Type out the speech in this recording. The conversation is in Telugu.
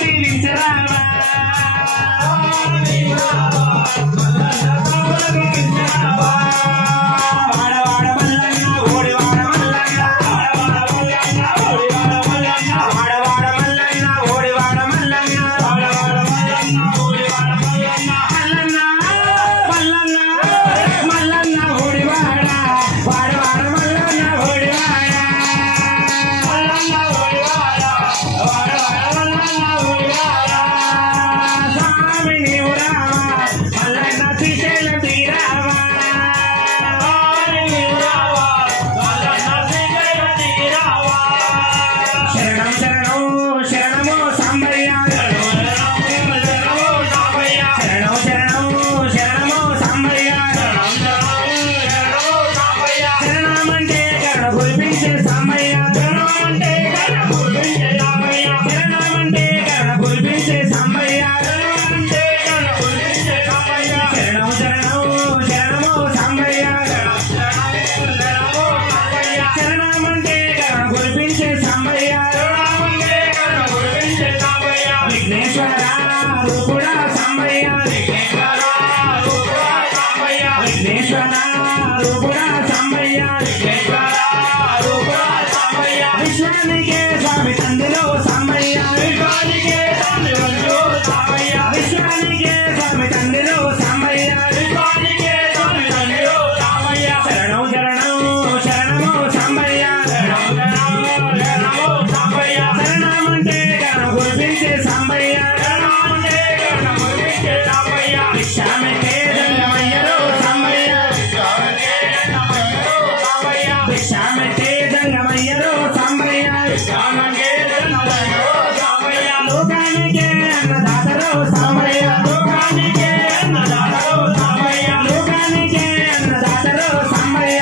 దీవించరావా వాడవాడ మల్లన్న ఓడివాడ మల్లన్న వాడవాడ మల్లన్న ఓడివాడ మల్లన్న వాడవాడ మల్లన్న ఓడివాడ మల్లన్న వాడవాడ మల్లన్న ఓడివాడ మల్లన్న మల్లన్న మల్లన్న మల్లన్న ఓడివాడ వాడవాడ మల్లన్న ఓడివాడ మల్లన్న ఓడివాడ వాడవాడ మల్లన్న ఓడివాడ స్వామి నీవు రావా మల్లన్న శ్రీశైల తీరావా శరణం శరణం శరణమో సాంబయ్య శరణం శరణం శరణమో సాంబయ్య శరణమంటే కరుణ కురిపించే సాంబయ్య శరణమంటే కరుణ కురిపించే సాంబయ్య శరణమంటే కరుణ కురిపించే సాంబయ్య శరణమంటే కరుణ కురిపించే సాంబయ్య శరణం శరణం శరణమో సాంబయ్య శరణమంటే కరుణ కురిపించే సాంబయ్య విఘ్నేశ్వర రూపుడా సాంబయ్య విఘ్నేశ్వర రూపుడా సాంబయ్య విశ్వానికే స్వామి తండ్రిలో సాంబయ్య విశ్వానికే స్వామి తండ్రిలో సాంబయ్య శరణం శరణం శరణమో సాంబయ్య శరణమంటే కరుణ కురిపించే సాంబయ్య భిక్షామెకే దంగమయ్యలో సాంబయ్య భిక్షామెకే దంగమయ్యలో సాంబయ్య లోకానికే అన్నదాతలో సాంబయ్య లోకానికే అన్నదాతలో సాంబయ్య